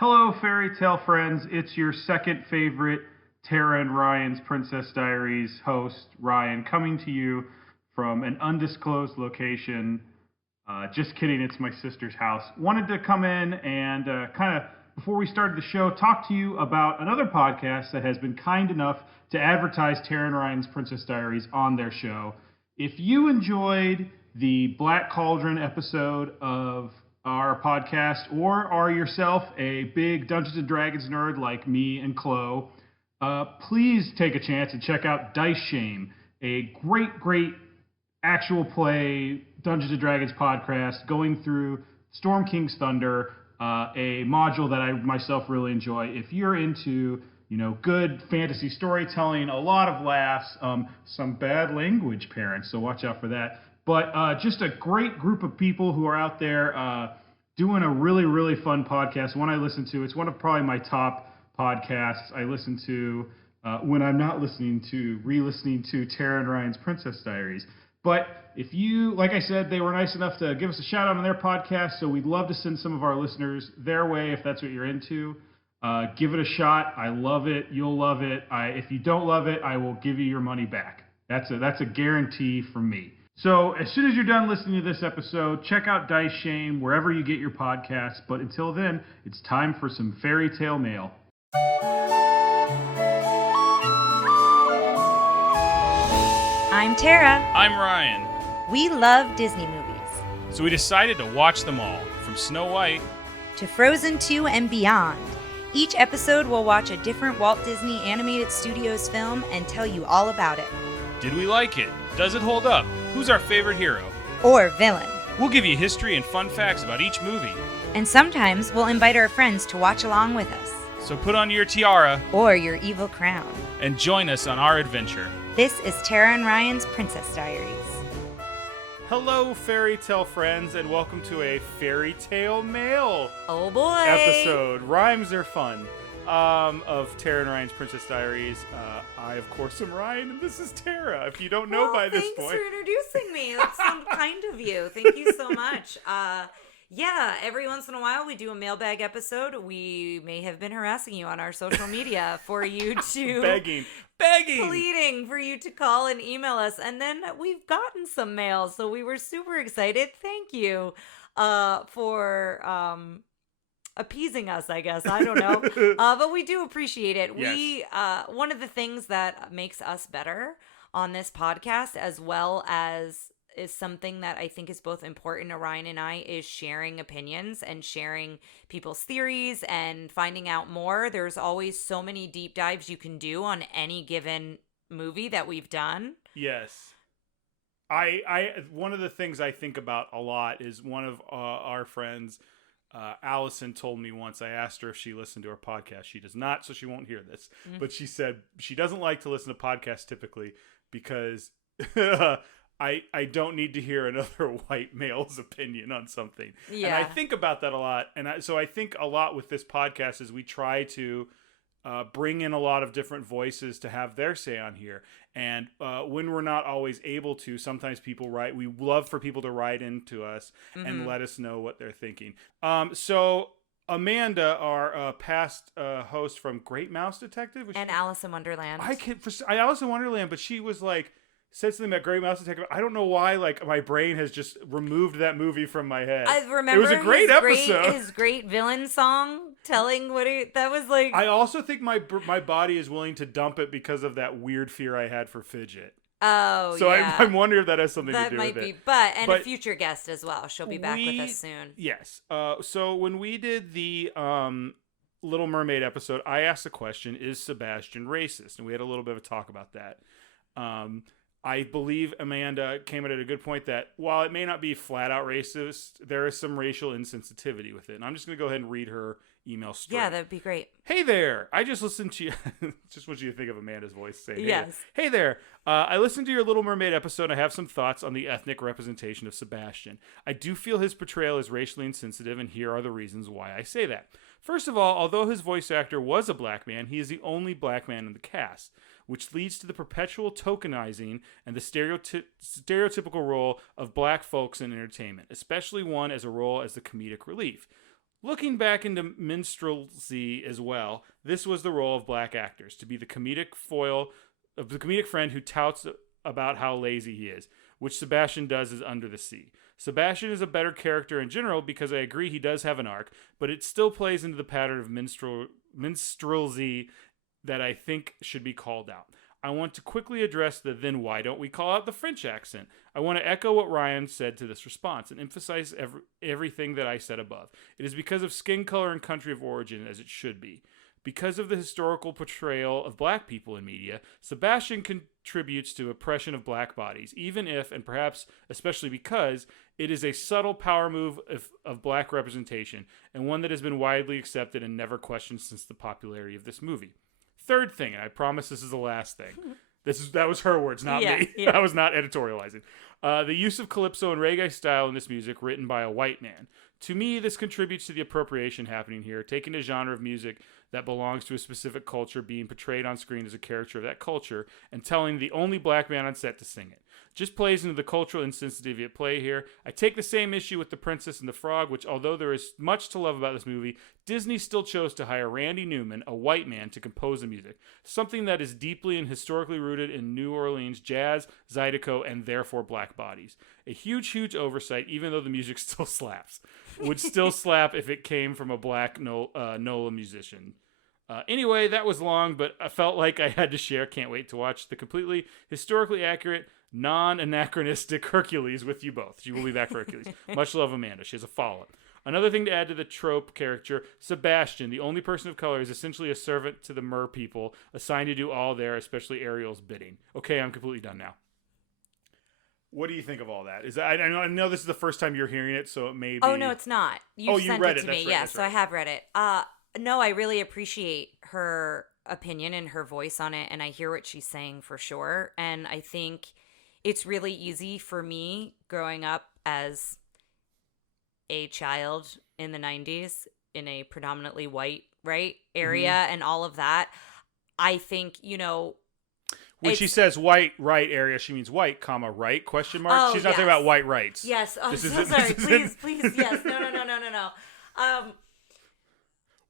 Hello, fairy tale friends. It's your second favorite Tara and Ryan's Princess Diaries host, Ryan, coming to you from an undisclosed location. Just kidding, it's my sister's house. Wanted to come in and before we started the show, talk to you about another podcast that has been kind enough to advertise Tara and Ryan's Princess Diaries on their show. If you enjoyed the Black Cauldron episode of our podcast, or are yourself a big Dungeons and Dragons nerd like me and Chloe, please take a chance and check out Dice Shame, a great actual play Dungeons and Dragons podcast going through Storm King's Thunder, a module that I myself really enjoy. If you're into good fantasy storytelling, a lot of laughs, some bad language, parents, so watch out for that. But just a great group of people who are out there doing a really fun podcast. One I listen to. It's one of probably my top podcasts I listen to when I'm not re-listening to Tara and Ryan's Princess Diaries. But if you, like I said, they were nice enough to give us a shout out on their podcast, so we'd love to send some of our listeners their way if that's what you're into. Give it a shot. I love it. You'll love it. If you don't love it, I will give you your money back. That's a guarantee from me. So as soon as you're done listening to this episode, check out Dice Shame wherever you get your podcasts. But until then, it's time for some fairy tale mail. I'm Tara. I'm Ryan. We love Disney movies. So we decided to watch them all, from Snow White to Frozen 2 and beyond. Each episode will watch a different Walt Disney Animated Studios film and tell you all about it. Did we like it? Does it hold up? Who's our favorite hero? Or villain. We'll give you history and fun facts about each movie. And sometimes we'll invite our friends to watch along with us. So put on your tiara or your evil crown and join us on our adventure. This is Tara and Ryan's Princess Diaries. Hello, fairy tale friends, and welcome to a fairy tale mail Oh boy! episode. Rhymes are fun. Of Tara and Ryan's Princess Diaries. I, of course, am Ryan, and this is Tara. If you don't know by this point. Thanks for introducing me. That's so kind of you. Thank you so much. Yeah, every once in a while we do a mailbag episode. We may have been harassing you on our social media for you to... Begging. Pleading for you to call and email us. And then we've gotten some mail, so we were super excited. Thank you for... appeasing us, I guess. I don't know. But we do appreciate it. Yes. One of the things that makes us better on this podcast, as well as is something that I think is both important to Ryan and I, is sharing opinions and sharing people's theories and finding out more. There's always so many deep dives you can do on any given movie that we've done. Yes. I one of the things I think about a lot is one of our friends, Allison, told me once. I asked her if she listened to our podcast. She does not, so she won't hear this. Mm-hmm. But she said she doesn't like to listen to podcasts typically because I don't need to hear another white male's opinion on something. Yeah. And I think about that a lot. And so I think a lot with this podcast is we try to bring in a lot of different voices to have their say on here. And when we're not always able to, sometimes people write. We love for people to write into us and let us know what they're thinking. So Amanda, our past host from Great Mouse Detective. And Alice in Wonderland. Alice in Wonderland, but she was like, said something about Great Mouse Detective. I don't know why, like, my brain has just removed that movie from my head. I remember it was a great episode. His great villain song telling that was like. I also think my body is willing to dump it because of that weird fear I had for Fidget. Oh, so yeah. I'm wondering if that has something to do with it. That might be, but a future guest as well. She'll be back with us soon. Yes. So when we did the Little Mermaid episode, I asked the question, is Sebastian racist? And we had a little bit of a talk about that. I believe Amanda came at a good point that while it may not be flat out racist, there is some racial insensitivity with it. And I'm just going to go ahead and read her email straight. Yeah, that'd be great. Hey there. I just listened to you. Just want you to think of Amanda's voice saying, yes. Hey there. I listened to your Little Mermaid episode. I have some thoughts on the ethnic representation of Sebastian. I do feel his portrayal is racially insensitive, and here are the reasons why I say that. First of all, although his voice actor was a black man, he is the only black man in the cast, which leads to the perpetual tokenizing and the stereotypical role of black folks in entertainment, especially one as a role as the comedic relief. Looking back into minstrelsy as well, this was the role of black actors, to be the comedic foil of the comedic friend who touts about how lazy he is, which Sebastian does is Under the Sea. Sebastian is a better character in general because I agree he does have an arc, but it still plays into the pattern of minstrelsy that I think should be called out. I want to quickly address the then why don't we call out the French accent. I want to echo what Ryan said to this response and emphasize everything that I said above. It is because of skin color and country of origin as it should be. Because of the historical portrayal of black people in media, Sebastian contributes to oppression of black bodies, even if, and perhaps especially because, it is a subtle power move of black representation, and one that has been widely accepted and never questioned since the popularity of this movie. Third thing, and I promise this is the last thing. That was her words, not me. Yeah. I was not editorializing. The use of calypso and reggae style in this music written by a white man. To me, this contributes to the appropriation happening here, taking a genre of music that belongs to a specific culture being portrayed on screen as a character of that culture and telling the only black man on set to sing it. Just plays into the cultural insensitivity at play here. I take the same issue with The Princess and the Frog, which although there is much to love about this movie, Disney still chose to hire Randy Newman, a white man, to compose the music. Something that is deeply and historically rooted in New Orleans jazz, Zydeco, and therefore black bodies. A huge, huge oversight, even though the music still slaps. Would still slap if it came from a black NOLA musician. Anyway, that was long, but I felt like I had to share. Can't wait to watch the completely historically accurate, non-anachronistic Hercules with you both. She will be back for Hercules. Much love, Amanda. She has a follow-up. Another thing to add to the trope character, Sebastian, the only person of color, is essentially a servant to the mer people, assigned to do all their, especially Ariel's, bidding. Okay, I'm completely done now. What do you think of all that? I know this is the first time you're hearing it, so it may be... Oh, no, it's not. You sent read it to me. That's right, yes, so I have read it. No, I really appreciate her opinion and her voice on it, and I hear what she's saying for sure. And I think it's really easy for me growing up as a child in the 90s in a predominantly white, area and all of that. I think, when she says white right area, she means white, comma, right, question mark? Oh, She's not talking about white rights. Yes. Oh, so sorry. Please, yes. No.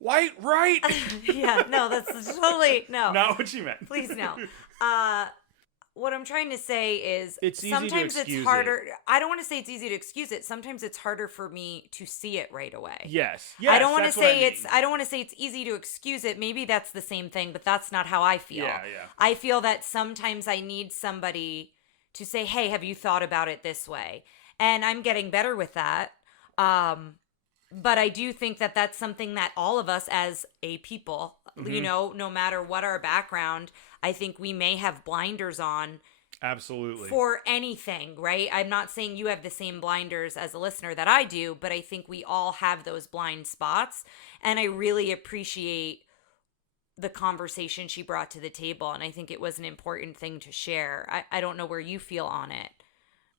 White right? Yeah, no, that's totally, no. Not what she meant. Please, no. What I'm trying to say is it's easy sometimes to excuse it's harder. it. I don't want to say it's easy to excuse it. Sometimes it's harder for me to see it right away. Yes. I don't want to say it's easy to excuse it. Maybe that's the same thing, but that's not how I feel. Yeah. I feel that sometimes I need somebody to say, "Hey, have you thought about it this way?" And I'm getting better with that. But I do think that that's something that all of us as a people, no matter what our background, I think we may have blinders on. Absolutely. For anything, right? I'm not saying you have the same blinders as a listener that I do, but I think we all have those blind spots. And I really appreciate the conversation she brought to the table. And I think it was an important thing to share. I don't know where you feel on it.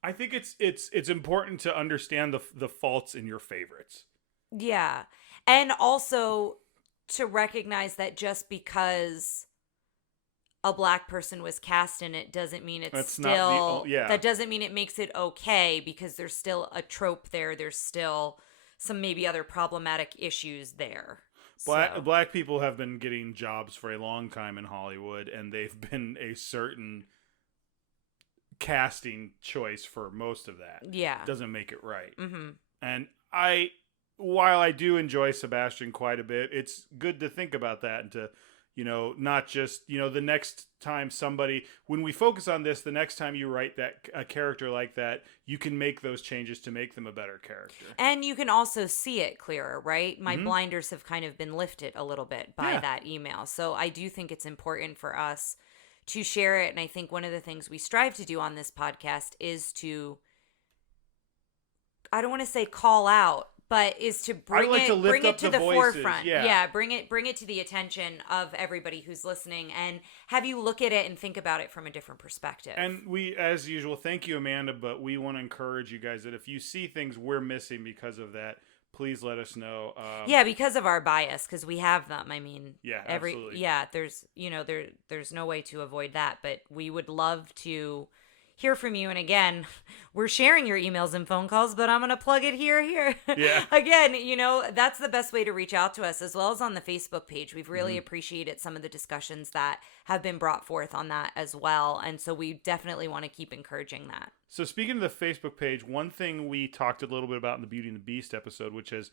I think it's important to understand the faults in your favorites. Yeah. And also to recognize that just because a black person was cast in it doesn't mean that doesn't mean it makes it okay, because there's still a trope there. There's still some maybe other problematic issues there. Black people have been getting jobs for a long time in Hollywood, and they've been a certain casting choice for most of that. Yeah. Doesn't make it right. Mm-hmm. And while I do enjoy Sebastian quite a bit, it's good to think about that and to, not just, the next time when we focus on this, the next time you write a character like that, you can make those changes to make them a better character. And you can also see it clearer, right? My blinders have kind of been lifted a little bit by that email. So I do think it's important for us to share it. And I think one of the things we strive to do on this podcast is to, I don't want to say call out, but is to bring it to the forefront. Yeah, bring it to the attention of everybody who's listening, and have you look at it and think about it from a different perspective. And we, as usual, thank you, Amanda, but we want to encourage you guys that if you see things we're missing because of that, please let us know. Because of our bias, because we have them. I mean, absolutely. There's no way to avoid that, but we would love to hear from you. And again, we're sharing your emails and phone calls, but I'm going to plug it here. Yeah. Again, that's the best way to reach out to us, as well as on the Facebook page. We've really appreciated some of the discussions that have been brought forth on that as well. And so we definitely want to keep encouraging that. So speaking of the Facebook page, one thing we talked a little bit about in the Beauty and the Beast episode, which has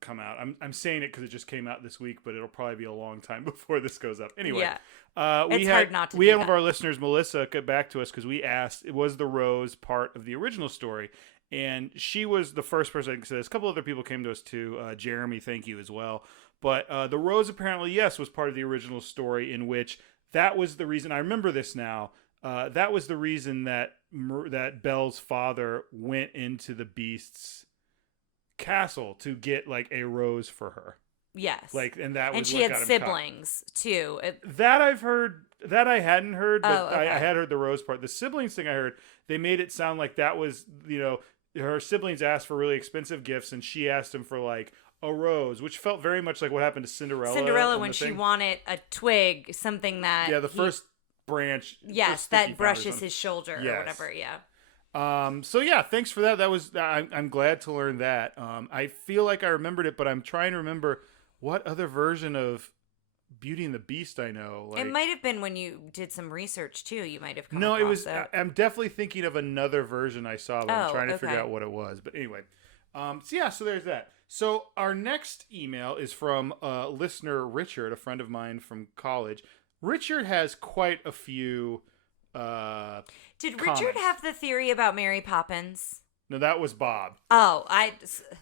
come out. I'm saying it because it just came out this week, but it'll probably be a long time before this goes up. Anyway, it's hard not to. We had one of our listeners, Melissa, get back to us because we asked, was the rose part of the original story? And she was the first person to say this. A couple other people came to us too. Jeremy, thank you as well. But the rose apparently, yes, was part of the original story, in which that was the reason. I remember this now. That was the reason that Belle's father went into the Beast's castle to get like a rose for her. Yes. And that was, and she had siblings too. That I've heard. That I hadn't heard, but okay. I had heard the rose part. The siblings thing I heard, they made it sound like that was, her siblings asked for really expensive gifts, and she asked him for like a rose, which felt very much like what happened to Cinderella. When she wanted a twig, something that first branch. Yes, that brushes his shoulder or whatever. Yeah. So yeah, thanks for that. That was I'm glad to learn that. I feel like I remembered it, but I'm trying to remember what other version of Beauty and the Beast I know. It might have been when you did some research too. You might have come No, across it was. I'm definitely thinking of another version I saw, but I'm trying to figure out what it was. But anyway, so there's that. So our next email is from listener Richard, a friend of mine from college. Richard has quite a few. Did comments. Richard have the theory about Mary Poppins? No, that was Bob. Oh,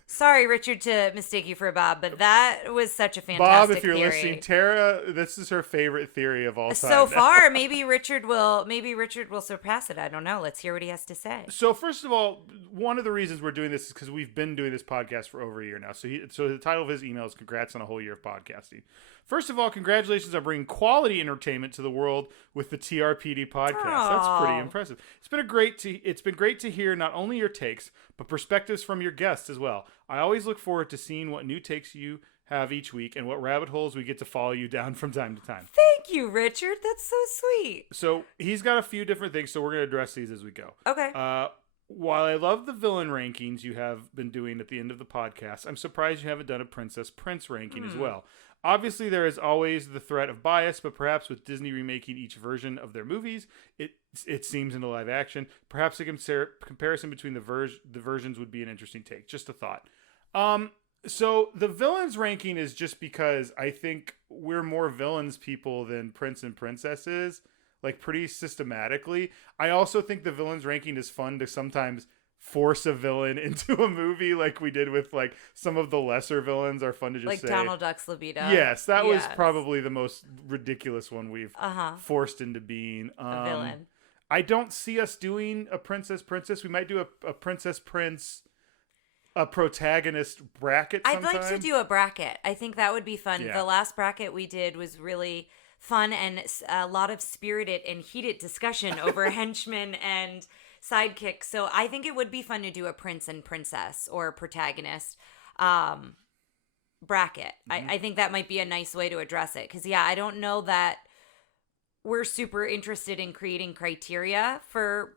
sorry, Richard, to mistake you for Bob, but that was such a fantastic Bob, if you're theory. listening, Tara, this is her favorite theory of all time. So far, maybe Richard will surpass it. I don't know. Let's hear what he has to say. So first of all, one of the reasons we're doing this is because we've been doing this podcast for over a year now. So the title of his email is "Congrats on a whole year of podcasting." First of all, congratulations on bringing quality entertainment to the world with the TRPD podcast. Aww. That's pretty impressive. It's been great to hear not only your takes, but perspectives from your guests as well. I always look forward to seeing what new takes you have each week and what rabbit holes we get to follow you down from time to time. Thank you, Richard. That's so sweet. So he's got a few different things, so we're going to address these as we go. Okay. While I love the villain rankings you have been doing at the end of the podcast, I'm surprised you haven't done a Princess Prince ranking as well. Obviously, there is always the threat of bias, but perhaps with Disney remaking each version of their movies, it seems into live action, perhaps a comparison between the versions would be an interesting take. Just a thought. So the villains ranking is just because I think we're more villains people than Prince and Princesses, like pretty systematically. I also think the villains ranking is fun to sometimes force a villain into a movie, like we did with like some of the lesser villains are fun to just like say. Donald Duck's libido. Yes, that was probably the most ridiculous one we've forced into being. A villain. I don't see us doing a princess. We might do a princess prince, a protagonist bracket sometime. I'd like to do a bracket. I think that would be fun. Yeah. The last bracket we did was really fun and a lot of spirited and heated discussion over henchmen and sidekick. So I think it would be fun to do a prince and princess or a protagonist bracket. I think that might be a nice way to address it. Because, I don't know that we're super interested in creating criteria for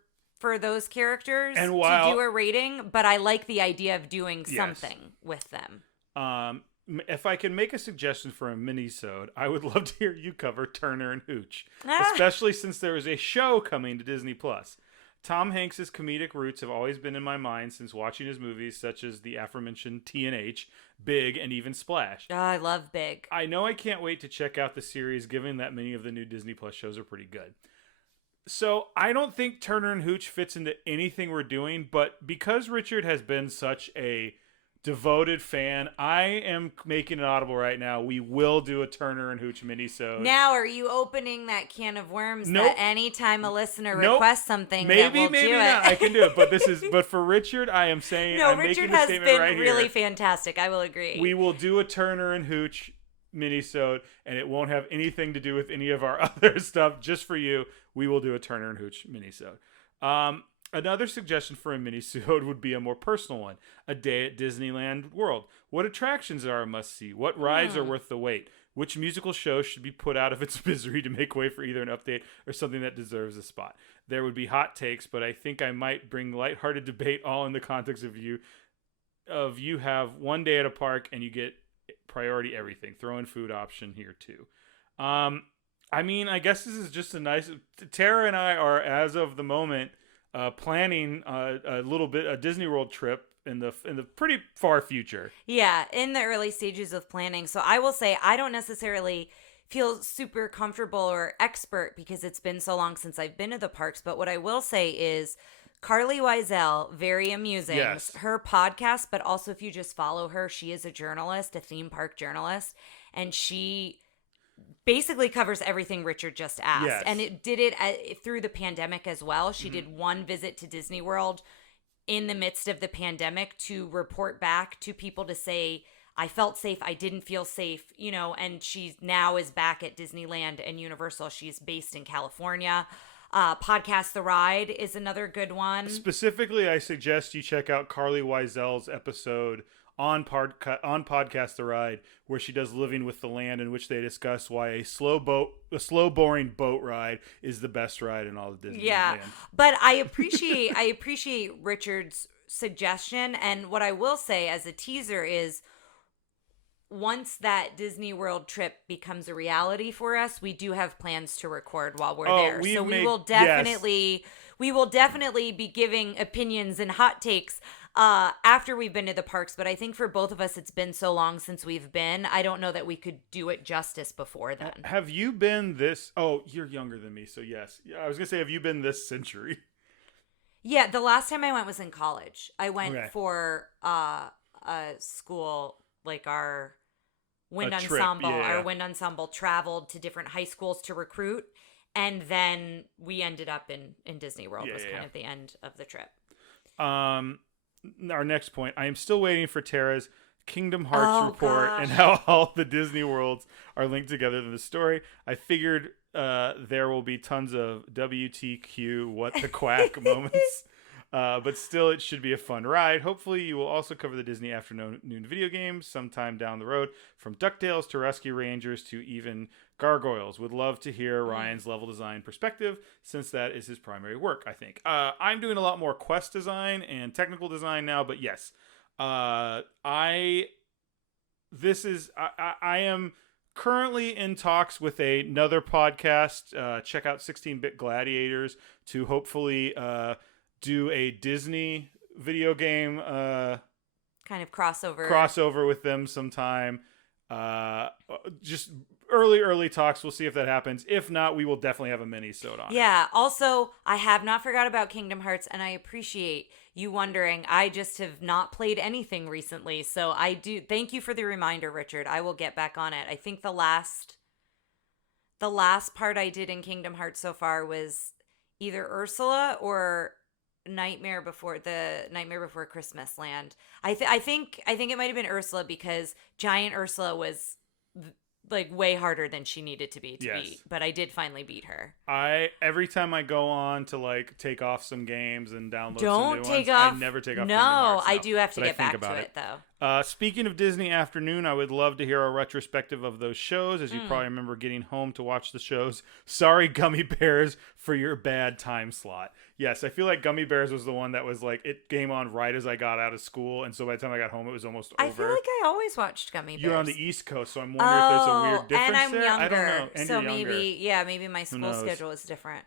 those characters and to do a rating. But I like the idea of doing something with them. If I can make a suggestion for a mini-sode, I would love to hear you cover Turner and Hootch. Especially since there is a show coming to Disney+. Tom Hanks' comedic roots have always been in my mind since watching his movies such as the aforementioned T&H, Big, and even Splash. Oh, I love Big. I know I can't wait to check out the series given that many of the new Disney Plus shows are pretty good. So I don't think Turner and Hooch fits into anything we're doing, but because Richard has been such a devoted fan, I am making an audible right now. We will do a Turner and Hooch mini-sode. Now, are you opening that can of worms that anytime a listener Nope. requests something, maybe that we'll do not. it? I can do it, but for Richard, I am saying no, I'm Richard making a has statement been right really here. fantastic. I will agree. We will do a Turner and Hooch mini-sode, and it won't have anything to do with any of our other stuff. Just for you, we will do a Turner and Hooch mini-sode. Another suggestion for a mini-sode would be a more personal one. A day at Disneyland World. What attractions are a must-see? What rides are worth the wait? Which musical show should be put out of its misery to make way for either an update or something that deserves a spot? There would be hot takes, but I think I might bring lighthearted debate all in the context of you have one day at a park and you get priority everything. Throw in food option here too. I mean, I guess this is just a nice... Tara and I are, as of the moment... planning a Disney World trip in the pretty far future. Yeah, in the early stages of planning. So I will say I don't necessarily feel super comfortable or expert because it's been so long since I've been to the parks. But what I will say is Carly Wiesel, very amusing. Yes. Her podcast, but also if you just follow her, she is a journalist, a theme park journalist, and she basically covers everything Richard just asked. Yes. And it did it through the pandemic as well. She did one visit to Disney World in the midst of the pandemic to report back to people to say, I felt safe, I didn't feel safe, and she now is back at Disneyland and Universal. She's based in California. Podcast The Ride is another good one. Specifically, I suggest you check out Carly Wiesel's episode on Podcast The Ride, where she does Living with the Land, in which they discuss why a slow, boring boat ride is the best ride in all of Disneyland. Yeah, but I appreciate Richard's suggestion, and what I will say as a teaser is, once that Disney World trip becomes a reality for us, we do have plans to record while we're there. So we will definitely be giving opinions and hot takes after we've been to the parks. But I think for both of us, it's been so long since we've been. I don't know that we could do it justice before then. Have you been this? Oh, you're younger than me, so yes. I was gonna say, have you been this century? Yeah, the last time I went was in college. I went for a school, like our wind ensemble. Our wind ensemble traveled to different high schools to recruit, and then we ended up in Disney World. Was kind of the end of the trip. Our next point, I am still waiting for Tara's Kingdom Hearts report and how all the Disney worlds are linked together in the story. I figured there will be tons of WTQ, what the quack moments. But still, it should be a fun ride. Hopefully, you will also cover the Disney afternoon video games sometime down the road, from DuckTales to Rescue Rangers to even Gargoyles. Would love to hear Ryan's level design perspective, since that is his primary work, I think. I'm doing a lot more quest design and technical design now, but yes, I am currently in talks with another podcast. Check out 16-Bit Gladiators to hopefully do a Disney video game kind of crossover with them sometime. Just early talks. We'll see if that happens. If not, we will definitely have a mini-sode on it. Yeah. Also, I have not forgot about Kingdom Hearts, and I appreciate you wondering. I just have not played anything recently, so I do thank you for the reminder, Richard. I will get back on it. I think the last part I did in Kingdom Hearts so far was either Ursula or Nightmare Before Christmas Land. I think it might have been Ursula, because Giant Ursula was like way harder than she needed to be beat, but I did finally beat her. Every time I go on to like take off some games and download some new ones, I never take off. No, Kingdom Hearts, I do have to get back to it though. Speaking of Disney Afternoon, I would love to hear a retrospective of those shows, as you probably remember getting home to watch the shows. Sorry, Gummy Bears, for your bad time slot. Yes, I feel like Gummy Bears was the one that was like, it came on right as I got out of school, and so by the time I got home, it was almost over. I feel like I always watched Gummy Bears. You're on the East Coast, so I'm wondering if there's a weird difference and I'm there. younger, I don't know. And so you're maybe my school schedule is different.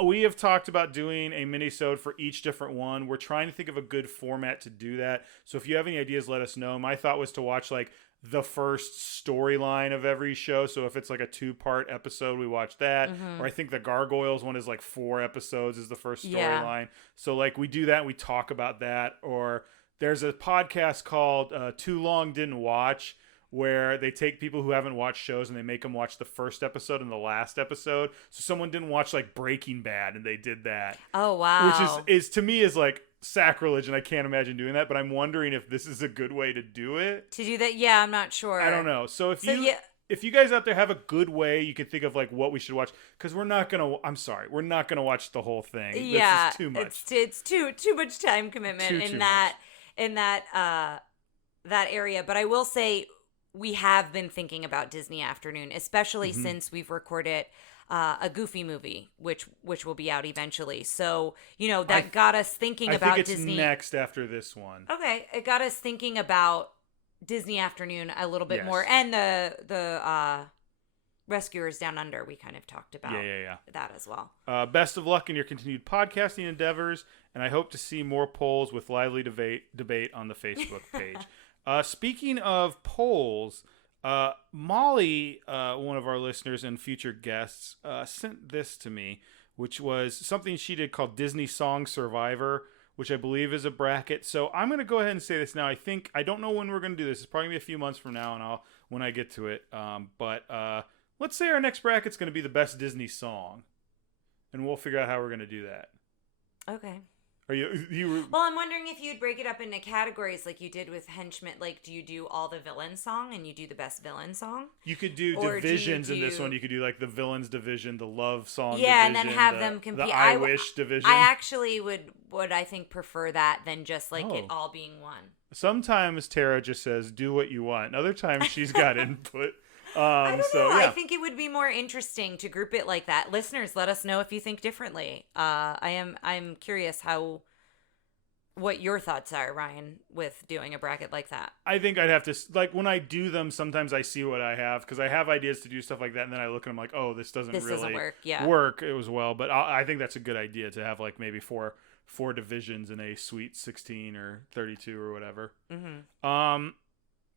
We have talked about doing a mini-sode for each different one. We're trying to think of a good format to do that. So if you have any ideas, let us know. My thought was to watch like the first storyline of every show. So if it's like a 2-part episode, we watch that. Or I think the Gargoyles one is like 4 episodes is the first storyline. So like we do that and we talk about that. Or there's a podcast called Too Long Didn't Watch, where they take people who haven't watched shows and they make them watch the first episode and the last episode. So someone didn't watch like Breaking Bad and they did that. Oh, wow. Which is to me is like sacrilege, and I can't imagine doing that, but I'm wondering if this is a good way to do it. To do that? Yeah, I'm not sure. I don't know. So if you guys out there have a good way you could think of like what we should watch, because we're not gonna watch the whole thing. Yeah, this is too much. It's too much time commitment in that area. But I will say we have been thinking about Disney Afternoon, especially since we've recorded a Goofy movie, which will be out eventually. So that got us thinking about think it's Disney next after this one. Okay, it got us thinking about Disney Afternoon a little bit more, and the Rescuers Down Under. We kind of talked about that as well. Best of luck in your continued podcasting endeavors, and I hope to see more polls with lively debate on the Facebook page. Speaking of polls, Molly, one of our listeners and future guests, sent this to me, which was something she did called Disney Song Survivor, which I believe is a bracket. So I'm going to go ahead and say this now. I don't know when we're going to do this. It's probably going to be a few months from now, and when I get to it. But let's say our next bracket's going to be the best Disney song, and we'll figure out how we're going to do that. Okay. Are you? Well, I'm wondering if you'd break it up into categories like you did with Henchman. Like, do you do all the villain song and you do the best villain song? You could do divisions in this one. You could do like the villains division, the love song division, and then have them compete. The I Wish division. I actually would I think prefer that than just like it all being one. Sometimes Tara just says, "Do what you want." Other times she's got input. I don't know. I think it would be more interesting to group it like that. Listeners, let us know if you think differently. I'm curious what your thoughts are, Ryan, with doing a bracket like that. I think I'd have to, like, when I do them, sometimes I see what I have, because I have ideas to do stuff like that, and then I look and I'm like, oh, this doesn't really work as well. But I think that's a good idea to have like maybe four divisions in a Sweet 16 or 32 or whatever.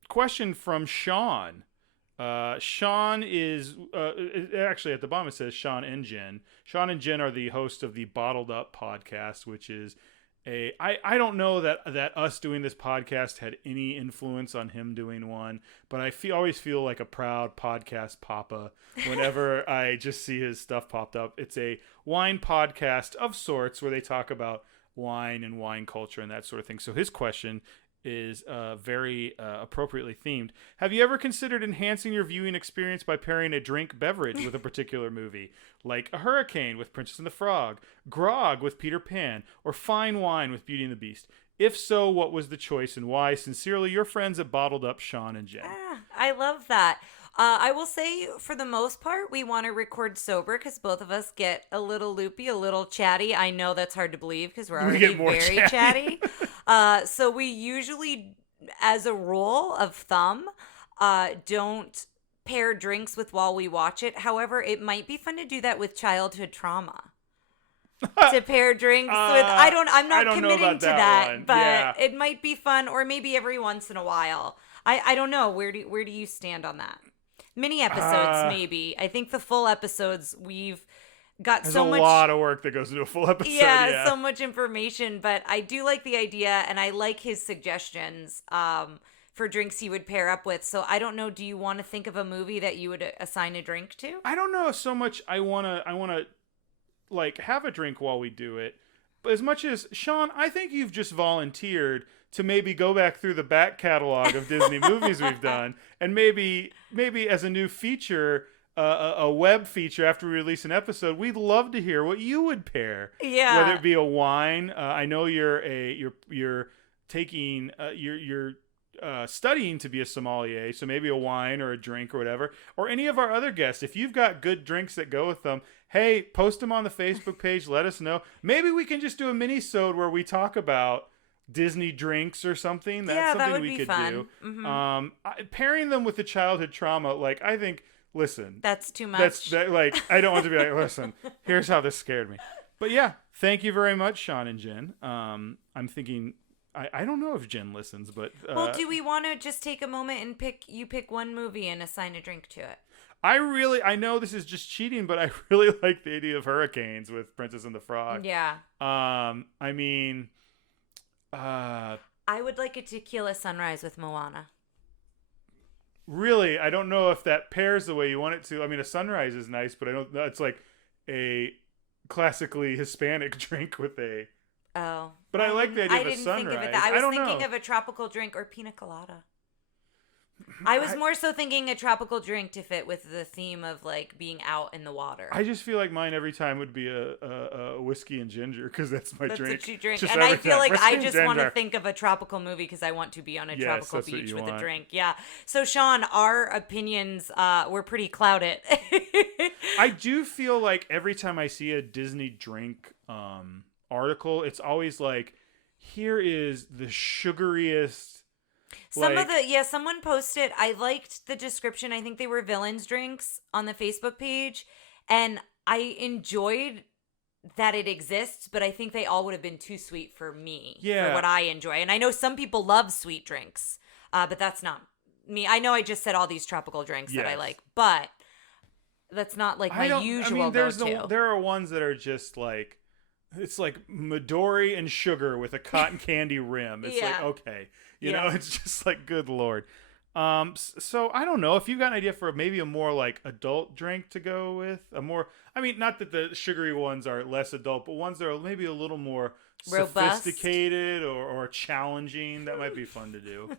Question from Sean. Sean is actually at the bottom it says Sean and Jen. Sean and Jen are the host of the Bottled Up podcast, which is I don't know that us doing this podcast had any influence on him doing one, but I always feel like a proud podcast papa whenever I just see his stuff popped up. It's a wine podcast of sorts where they talk about wine and wine culture and that sort of thing. So his question is very appropriately themed. Have you ever considered enhancing your viewing experience by pairing a drink beverage with a particular movie, like a hurricane with Princess and the Frog, grog with Peter Pan, or fine wine with Beauty and the Beast? If so, what was the choice and why? Sincerely, your friends at Bottled Up, Sean and Jen. I love that. I will say, for the most part, we want to record sober because both of us get a little loopy, a little chatty. I know that's hard to believe because we're already very chatty. So we usually, as a rule of thumb, don't pair drinks with while we watch it. However, it might be fun to do that with childhood trauma. To pair drinks with, I'm not committing to that, but it might be fun, or maybe every once in a while. I don't know. Where do you stand on that? Mini episodes, maybe. I think the full episodes, we've got so much. There's a lot of work that goes into a full episode. Yeah, so much information. But I do like the idea, and I like his suggestions for drinks he would pair up with. So I don't know. Do you want to think of a movie that you would assign a drink to? I don't know so much. I wanna like have a drink while we do it. But as much as Sean, I think you've just volunteered to maybe go back through the back catalog of Disney movies we've done, and maybe as a new feature, a web feature after we release an episode, we'd love to hear what you would pair. Yeah. Whether it be a wine, I know you're taking you're studying to be a sommelier, so maybe a wine or a drink or whatever, or any of our other guests. If you've got good drinks that go with them, hey, post them on the Facebook page. Let us know. Maybe we can just do a mini-sode where we talk about Disney drinks or something. That's something that would we be could fun. do. Mm-hmm. Pairing them with the childhood trauma, like, I think, listen, that's too much. I don't want to be like, listen, here's how this scared me. But yeah, thank you very much, Sean and Jen. I'm thinking, I don't know if Jen listens, but well, do we want to just take a moment and pick one movie and assign a drink to it? I know this is just cheating, but I really like the idea of hurricanes with Princess and the Frog. Yeah. I mean, I would like a tequila sunrise with Moana. Really, I don't know if that pairs the way you want it to. I mean, a sunrise is nice, but I don't. It's like a classically Hispanic drink with a. Oh. But I like the idea of a sunrise. Think of it that. I was thinking of a tropical drink or pina colada. I was more so thinking a tropical drink to fit with the theme of like being out in the water. I just feel like mine every time would be a whiskey and ginger because that's my drink. That's what you drink. Just And I every feel time. like Whiskey I and just want to ginger. think of a tropical movie because I want to be on a Yes, tropical that's what beach you with want. a drink. Yeah. So Sean, our opinions were pretty clouded. I do feel like every time I see a Disney drink article, it's always like, here is the sugariest. Someone posted, I liked the description. I think they were villains drinks on the Facebook page. And I enjoyed that it exists, but I think they all would have been too sweet for me. Yeah. For what I enjoy. And I know some people love sweet drinks, but that's not me. I know I just said all these tropical drinks that I Yes. like, but that's not like my usual go-to. There are ones that are just like, it's like Midori and sugar with a cotton candy rim. It's like, Yeah. okay. You know, it's just like, good Lord. So I don't know if you've got an idea for maybe a more like adult drink to go with, not that the sugary ones are less adult, but ones that are maybe a little more Robust. sophisticated or challenging. That might be fun to do.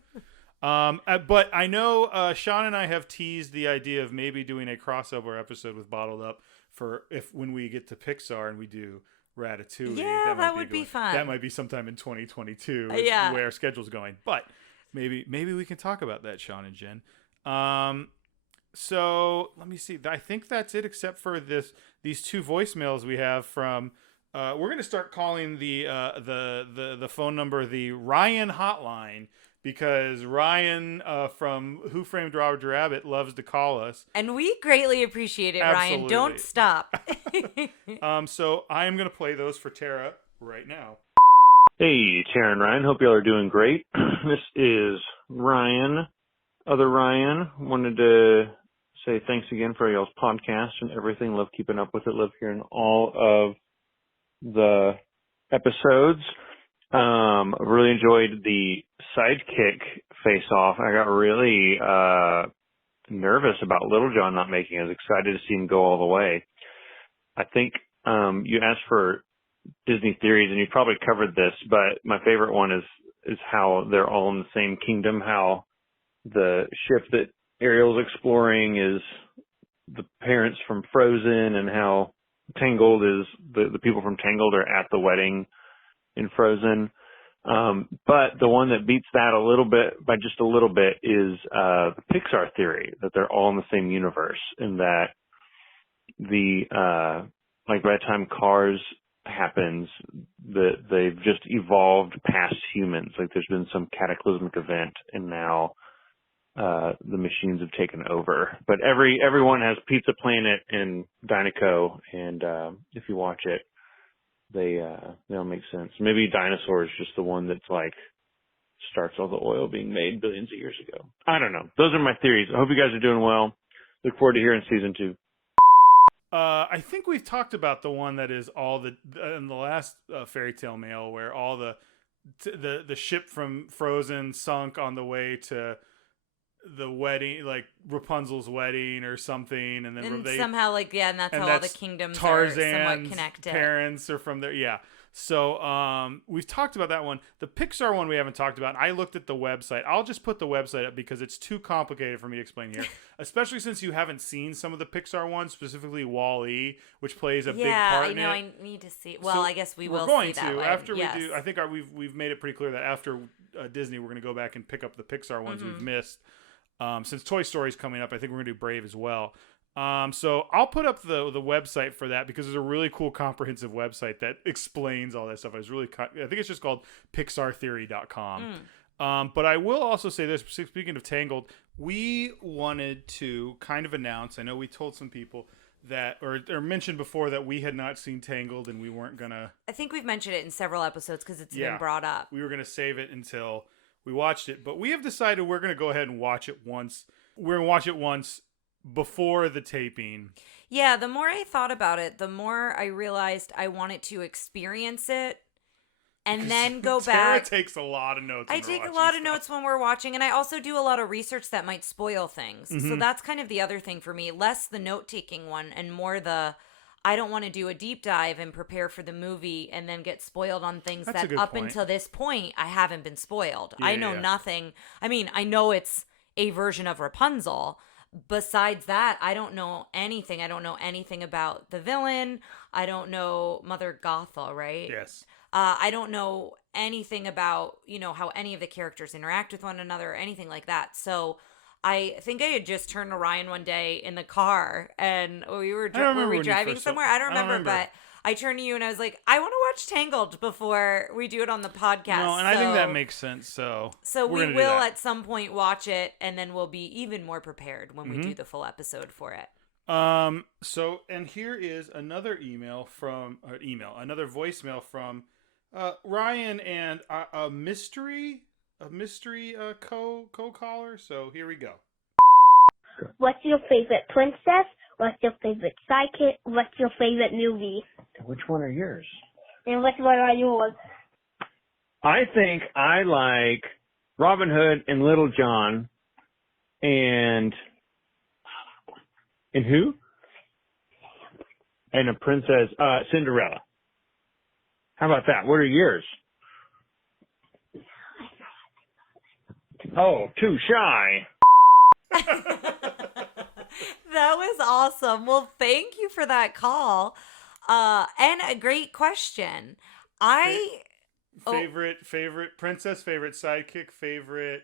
But I know Sean and I have teased the idea of maybe doing a crossover episode with Bottled Up for when we get to Pixar and we do Ratatouille. Yeah, that might would a be good fun. one. That might be sometime in 2022. Yeah. The way our schedule's going. But maybe we can talk about that, Sean and Jen. So let me see. I think that's it, except for these two voicemails we have from. We're gonna start calling the phone number the Ryan Hotline. Because Ryan from Who Framed Roger Rabbit loves to call us. And we greatly appreciate it, Absolutely. Ryan. Don't stop. So I am going to play those for Tara right now. Hey, Tara and Ryan. Hope y'all are doing great. This is Ryan. Other Ryan. Wanted to say thanks again for y'all's podcast and everything. Love keeping up with it. Love hearing all of the episodes. Really enjoyed the sidekick face-off. I got really nervous about Little John not making it. I was excited to see him go all the way. I think you asked for Disney theories, and you probably covered this, but my favorite one is how they're all in the same kingdom, how the ship that Ariel's exploring is the parents from Frozen, and how Tangled is the people from Tangled are at the wedding in Frozen. But the one that beats that a little bit, by just a little bit, is the Pixar theory that they're all in the same universe, and that by the time Cars happens, that they've just evolved past humans. Like there's been some cataclysmic event, and now the machines have taken over. But everyone has Pizza Planet and Dinoco, and if you watch it, they all make sense. Maybe Dinosaur is just the one that's like starts all the oil being made billions of years ago. I don't know. Those are my theories. I hope you guys are doing well. Look forward to hearing season 2. I think we've talked about the one that is all in the last fairy tale mail, where all the ship from Frozen sunk on the way to the wedding, like Rapunzel's wedding or something, and then And they somehow, and that's how all the kingdoms Tarzan's are somewhat connected. Parents are from there, yeah. So we've talked about that one. The Pixar one we haven't talked about. I looked at the website. I'll just put the website up because it's too complicated for me to explain here, especially since you haven't seen some of the Pixar ones, specifically Wall-E, which plays a big part in it. Yeah, I know. I need to see. Well, So I guess we will we're going see that to one. after Yes. we do. I think we've made it pretty clear that after Disney, we're going to go back and pick up the Pixar ones we've missed. Since Toy Story's coming up, I think we're going to do Brave as well. So I'll put up the website for that because there's a really cool comprehensive website that explains all that stuff. I think it's just called pixartheory.com. But I will also say this, speaking of Tangled, we wanted to kind of announce, I know we told some people that, or mentioned before that we had not seen Tangled and we weren't going to. I think we've mentioned it in several episodes because it's been brought up. We were going to save it until we watched it, but we have decided we're going to go ahead and watch it once. We're going to watch it once before the taping. Yeah, the more I thought about it, the more I realized I wanted to experience it and then go back. Tara takes a lot of notes. I take a lot of notes when we're watching, and I also do a lot of research that might spoil things. So that's kind of the other thing for me. Less the note-taking one and more the I don't want to do a deep dive and prepare for the movie and then get spoiled on things That's a that good up point. until this point I haven't been spoiled. Yeah, I know yeah. nothing. I mean, I know it's a version of Rapunzel. Besides that, I don't know anything. I don't know anything about the villain. I don't know Mother Gothel, right? Yes. I don't know anything about, how any of the characters interact with one another or anything like that. So I think I had just turned to Ryan one day in the car and were we driving somewhere? I don't remember, but I turned to you and I was like, I want to watch Tangled before we do it on the podcast. No, and I think that makes sense. So we will at some point watch it, and then we'll be even more prepared when we do the full episode for it. So, and here is another another voicemail from Ryan and a mystery co-caller. So here we go. What's your favorite princess? What's your favorite sidekick? What's your favorite movie? Which one are yours? And which one are yours? I think I like Robin Hood and Little John and who? And a princess, Cinderella. How about that? What are yours? Oh, too shy. That was awesome. Well, thank you for that call. And a great question. Favorite princess, favorite sidekick, favorite.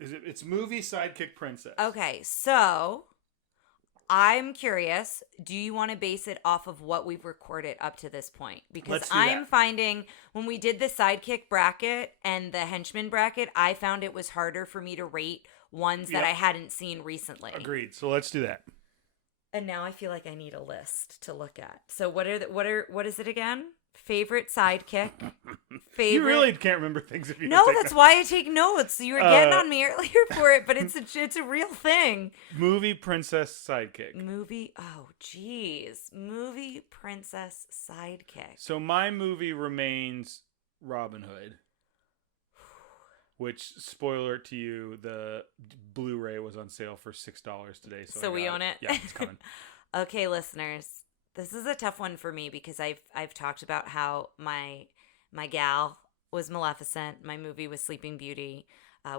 It's movie sidekick princess. Okay, so I'm curious, do you want to base it off of what we've recorded up to this point? Because I'm finding when we did the sidekick bracket and the henchman bracket, I found it was harder for me to rate ones that I hadn't seen recently. Agreed. So let's do that. And now I feel like I need a list to look at. So what is it again? Favorite sidekick. You really can't remember things if you No, that's why I take notes. You were getting on me earlier for it, but it's a real thing. Movie princess sidekick. Movie princess sidekick. So my movie remains Robin Hood. Which, spoiler to you, the Blu-ray was on sale for $6 today. So we own it? Yeah, it's coming. Okay, listeners. This is a tough one for me because I've talked about how my gal was Maleficent. My movie was Sleeping Beauty.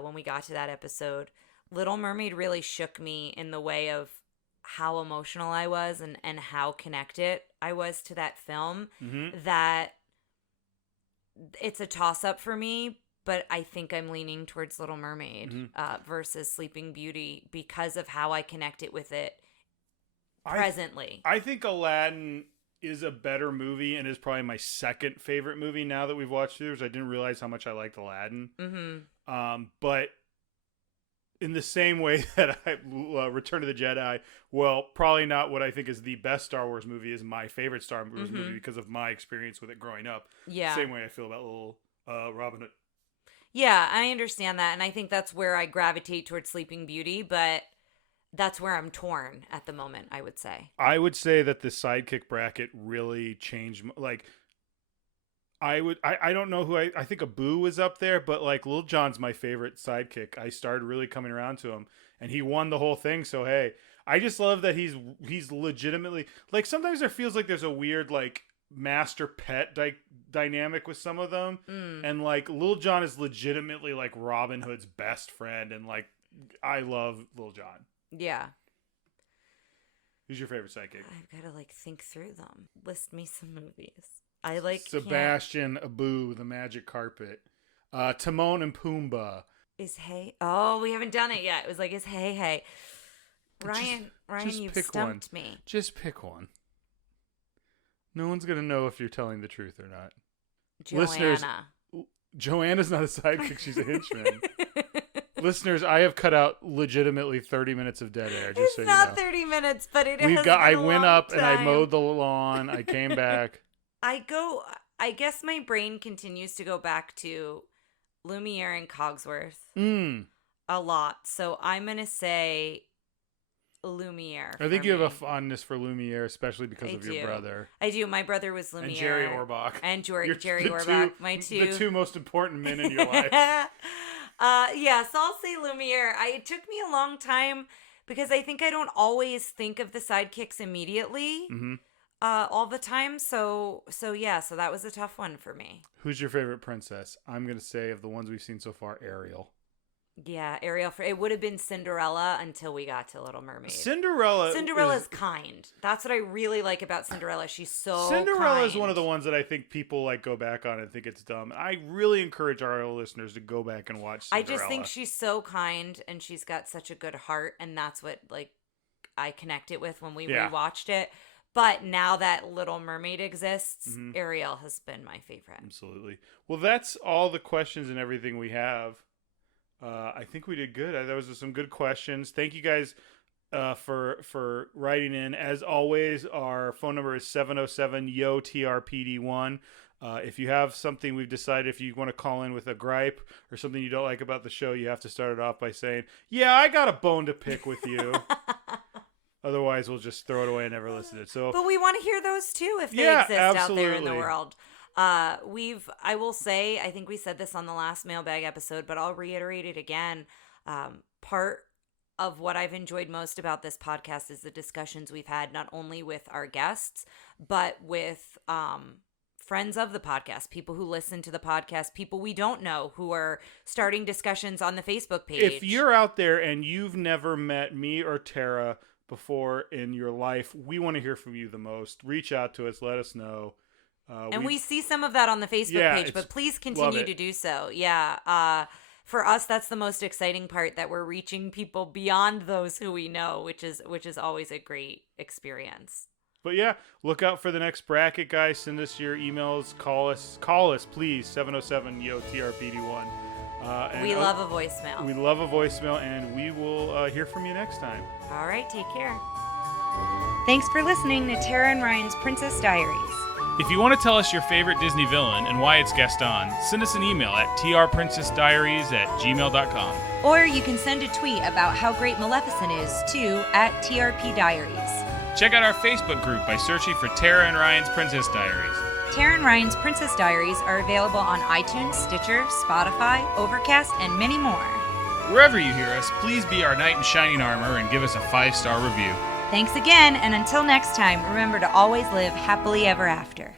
When we got to that episode, Little Mermaid really shook me in the way of how emotional I was and how connected I was to that film. Mm-hmm. That it's a toss-up for me, but I think I'm leaning towards Little Mermaid versus Sleeping Beauty because of how I connected with it presently. I think Aladdin is a better movie and is probably my second favorite movie now that we've watched it. I didn't realize how much I liked Aladdin. Mm-hmm. But in the same way that Return of the Jedi, well, probably not what I think is the best Star Wars movie is my favorite Star Wars movie because of my experience with it growing up. Yeah. Same way I feel about little Robin Hood. Yeah, I understand that. And I think that's where I gravitate towards Sleeping Beauty, but that's where I'm torn at the moment, I would say. I would say that the sidekick bracket really changed. Like, I don't know who I think Abu was up there, but like Lil Jon's my favorite sidekick. I started really coming around to him, and he won the whole thing. So hey, I just love that he's legitimately, like, sometimes there feels like there's a weird like master pet dynamic with some of them, and like Lil Jon is legitimately like Robin Hood's best friend, and like I love Lil Jon. Yeah. Who's your favorite sidekick? I've got to like think through them. List me some movies. I like Sebastian, Abu, The Magic Carpet, Timon and Pumbaa. Is Hey? Oh, we haven't done it yet. It was like, is Hey? Ryan, you've stumped me. Just pick one. No one's gonna know if you're telling the truth or not. Joanna. Listeners, Joanna's not a sidekick; she's a henchman. Listeners, I have cut out legitimately 30 minutes of dead air. Just so you know. It's not 30 minutes, but it has been I a went long up time. and I mowed the lawn. I came back. I guess my brain continues to go back to Lumiere and Cogsworth a lot. So I'm going to say Lumiere. I think you have a fondness for Lumiere, especially because of your brother. I do. My brother was Lumiere. And Jerry Orbach. And Jerry Orbach, the two most important men in your life. So I'll say Lumiere. It took me a long time because I think I don't always think of the sidekicks immediately all the time. So that was a tough one for me. Who's your favorite princess? I'm going to say of the ones we've seen so far, Ariel. Yeah, Ariel. It would have been Cinderella until we got to Little Mermaid. Cinderella's kind. That's what I really like about Cinderella. She's so Cinderella is kind. one of the ones that I think people like go back on and think it's dumb. I really encourage our listeners to go back and watch Cinderella. I just think she's so kind and she's got such a good heart, and that's what like I connected with when we rewatched it. But now that Little Mermaid exists, Ariel has been my favorite. Absolutely. Well, that's all the questions and everything we have. I think we did good. Those are some good questions. Thank you guys for writing in. As always, our phone number is 707-YO-TRPD1. If you have something we've decided, if you want to call in with a gripe or something you don't like about the show, you have to start it off by saying, yeah, I got a bone to pick with you. Otherwise, we'll just throw it away and never listen to it. So, but we want to hear those too if they exist out there in the world. I will say, I think we said this on the last mailbag episode, but I'll reiterate it again. Part of what I've enjoyed most about this podcast is the discussions we've had, not only with our guests, but with friends of the podcast, people who listen to the podcast, people we don't know who are starting discussions on the Facebook page. If you're out there and you've never met me or Tara before in your life, we want to hear from you the most. Reach out to us. Let us know. And we see some of that on the Facebook page, but please continue to do so. Yeah. For us, that's the most exciting part, that we're reaching people beyond those who we know, which is always a great experience. But yeah, look out for the next bracket, guys. Send us your emails. Call us, please. 707-YO-TRPD1. We love a voicemail. We love a voicemail, and we will hear from you next time. All right, take care. Thanks for listening to Tara and Ryan's Princess Diaries. If you want to tell us your favorite Disney villain and why it's Gaston, send us an email at trprincessdiaries@gmail.com. Or you can send a tweet about how great Maleficent is to @TRPDiaries. Check out our Facebook group by searching for Tara and Ryan's Princess Diaries. Tara and Ryan's Princess Diaries are available on iTunes, Stitcher, Spotify, Overcast, and many more. Wherever you hear us, please be our knight in shining armor and give us a 5-star review. Thanks again, and until next time, remember to always live happily ever after.